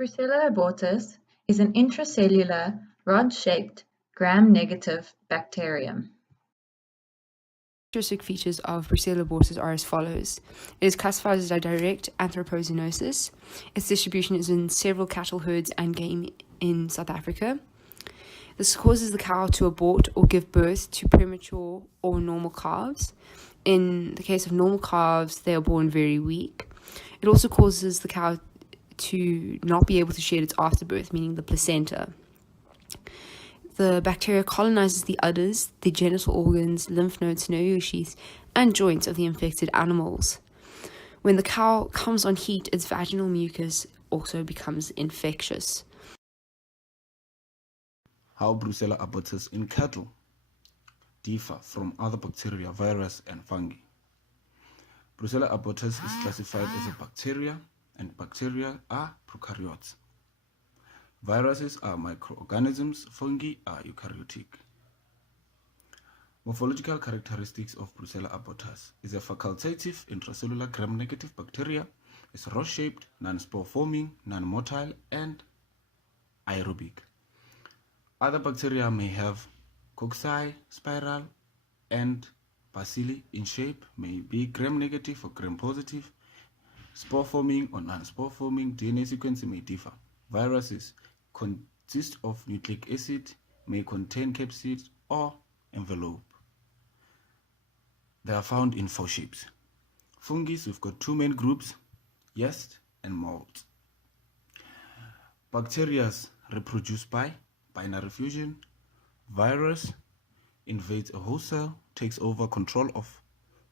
Brucella abortus is an intracellular, rod-shaped, gram-negative bacterium. Characteristic features of Brucella abortus are as follows. It is classified as a direct anthropozoonosis. Its distribution is in several cattle herds and game in South Africa. This causes the cow to abort or give birth to premature or normal calves. In the case of normal calves, they are born very weak. It also causes the cow to not be able to shed its afterbirth, meaning the placenta. The bacteria colonizes the udders, the genital organs, lymph nodes, nervous sheaths, and joints of the infected animals. When the cow comes on heat, its vaginal mucus also becomes infectious. How Brucella abortus in cattle differ from other bacteria, virus, and fungi. Brucella abortus is classified as a bacteria, and bacteria are prokaryotes. Viruses are microorganisms, fungi are eukaryotic. Morphological characteristics of Brucella abortus is a facultative intracellular gram-negative bacteria, is rod-shaped, non-spore-forming, non-motile, and aerobic. Other bacteria may have cocci, spiral, and bacilli in shape, may be gram-negative or gram-positive, spore-forming or non-spore-forming. DNA sequencing may differ. Viruses consist of nucleic acid, may contain capsid or envelope. They are found in 4 shapes. Fungi, we've got 2 main groups, yeast and mold. Bacteria reproduce by binary fusion. Virus invades a host cell, takes over control of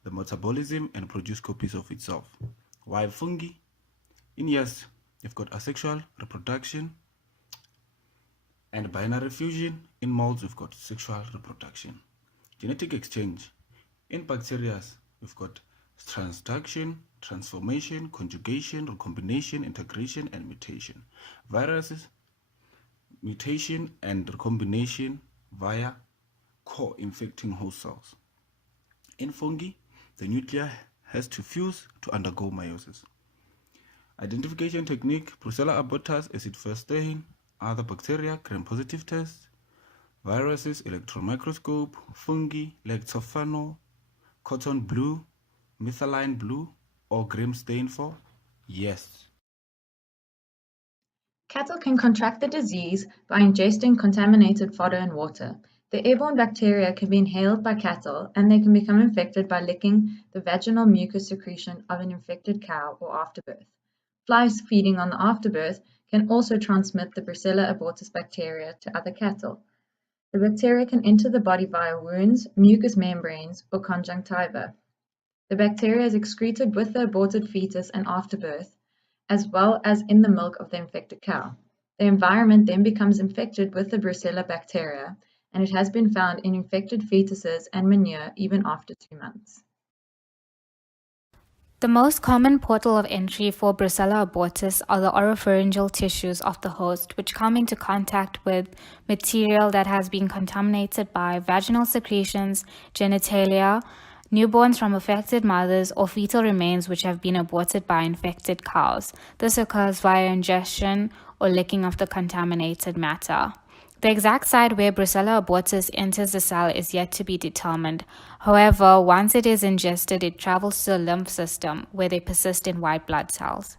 the metabolism and produce copies of itself. While fungi, in yeast, you've got asexual reproduction and binary fusion. In molds, we've got sexual reproduction. Genetic exchange. In bacteria, we've got transduction, transformation, conjugation, recombination, integration, and mutation. Viruses, mutation and recombination via co-infecting host cells. In fungi, the nuclei has to fuse to undergo meiosis. Identification technique: Brucella abortus acid first stain, other bacteria gram-positive test, viruses electron microscope, fungi lactophanol, cotton blue, methylene blue, or gram stain for yeast. Cattle can contract the disease by ingesting contaminated fodder and water. The airborne bacteria can be inhaled by cattle, and they can become infected by licking the vaginal mucus secretion of an infected cow or afterbirth. Flies feeding on the afterbirth can also transmit the Brucella abortus bacteria to other cattle. The bacteria can enter the body via wounds, mucous membranes, or conjunctiva. The bacteria is excreted with the aborted fetus and afterbirth, as well as in the milk of the infected cow. The environment then becomes infected with the Brucella bacteria, and it has been found in infected fetuses and manure even after 2 months. The most common portal of entry for Brucella abortus are the oropharyngeal tissues of the host, which come into contact with material that has been contaminated by vaginal secretions, genitalia, newborns from affected mothers, or fetal remains which have been aborted by infected cows. This occurs via ingestion or licking of the contaminated matter. The exact site where Brucella abortus enters the cell is yet to be determined. However, once it is ingested, it travels to the lymph system, where they persist in white blood cells.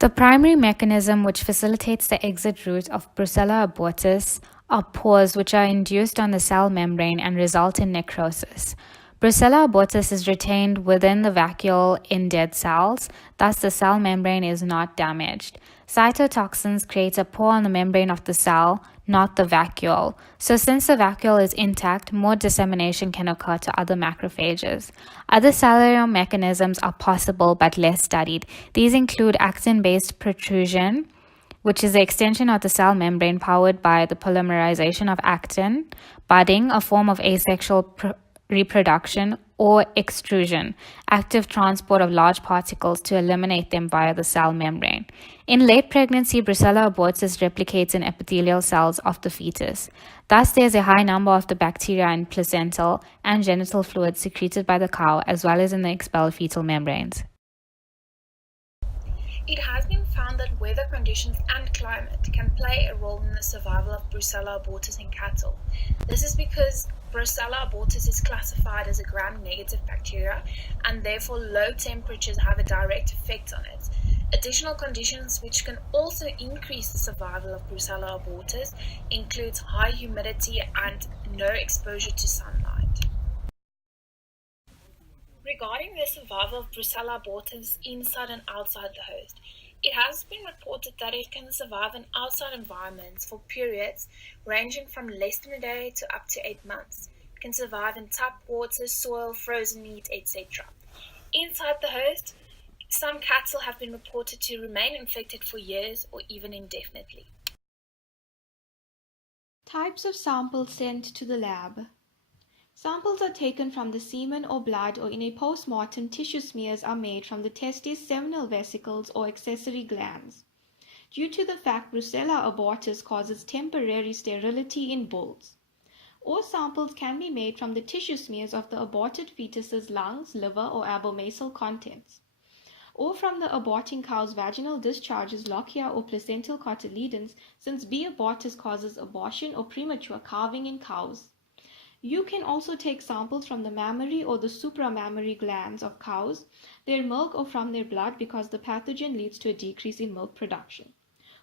The primary mechanism which facilitates the exit route of Brucella abortus are pores which are induced on the cell membrane and result in necrosis. Brucella abortus is retained within the vacuole in dead cells, thus the cell membrane is not damaged. Cytotoxins create a pore on the membrane of the cell, not the vacuole. So since the vacuole is intact, more dissemination can occur to other macrophages. Other cellular mechanisms are possible but less studied. These include actin-based protrusion, which is the extension of the cell membrane powered by the polymerization of actin, budding, a form of asexual reproduction, or extrusion, active transport of large particles to eliminate them via the cell membrane. In late pregnancy, Brucella abortus replicates in epithelial cells of the fetus. Thus, there is a high number of the bacteria in placental and genital fluid secreted by the cow, as well as in the expelled fetal membranes. It has been found that weather conditions and climate can play a role in the survival of Brucella abortus in cattle. This is because Brucella abortus is classified as a gram-negative bacteria, and therefore low temperatures have a direct effect on it. Additional conditions which can also increase the survival of Brucella abortus includes high humidity and no exposure to sunlight. Regarding the survival of Brucella abortus inside and outside the host, it has been reported that it can survive in outside environments for periods ranging from less than a day to up to 8 months. It can survive in tap water, soil, frozen meat, etc. Inside the host, some cattle have been reported to remain infected for years or even indefinitely. Types of samples sent to the lab. Samples are taken from the semen or blood, or in a post-mortem, tissue smears are made from the testes, seminal vesicles, or accessory glands. Due to the fact Brucella abortus causes temporary sterility in bulls, or samples can be made from the tissue smears of the aborted fetus's lungs, liver, or abomasal contents, or from the aborting cow's vaginal discharges, lochia, or placental cotyledons, since B. abortus causes abortion or premature calving in cows. You can also take samples from the mammary or the supramammary glands of cows, their milk, or from their blood because the pathogen leads to a decrease in milk production.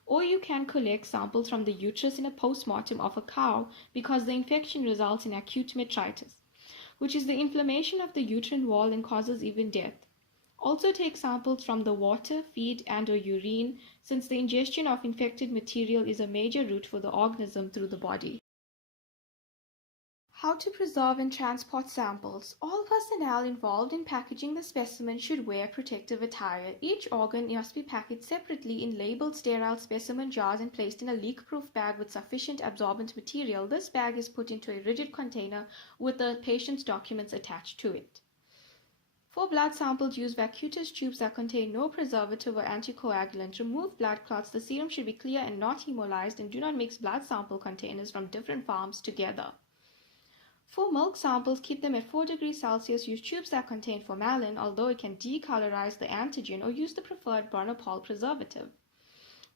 Or you can collect samples from the uterus in a postmortem of a cow because the infection results in acute metritis, which is the inflammation of the uterine wall and causes even death. Also take samples from the water, feed, and/or urine, since the ingestion of infected material is a major route for the organism through the body. How to preserve and transport samples. All personnel involved in packaging the specimen should wear protective attire. Each organ must be packaged separately in labeled sterile specimen jars and placed in a leak-proof bag with sufficient absorbent material. This bag is put into a rigid container with the patient's documents attached to it. For blood samples, use vacuous tubes that contain no preservative or anticoagulant. Remove blood clots. The serum should be clear and not hemolyzed, and do not mix blood sample containers from different farms together. For milk samples, keep them at 4 degrees Celsius. Use tubes that contain formalin, although it can decolorize the antigen, or use the preferred Bronopol preservative.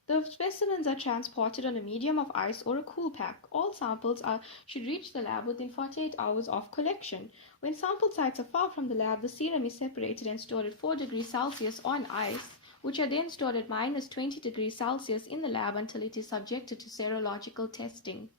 The specimens are transported on a medium of ice or a cool pack. All samples should reach the lab within 48 hours of collection. When sample sites are far from the lab, the serum is separated and stored at 4 degrees Celsius on ice, which are then stored at -20 degrees Celsius in the lab until it is subjected to serological testing.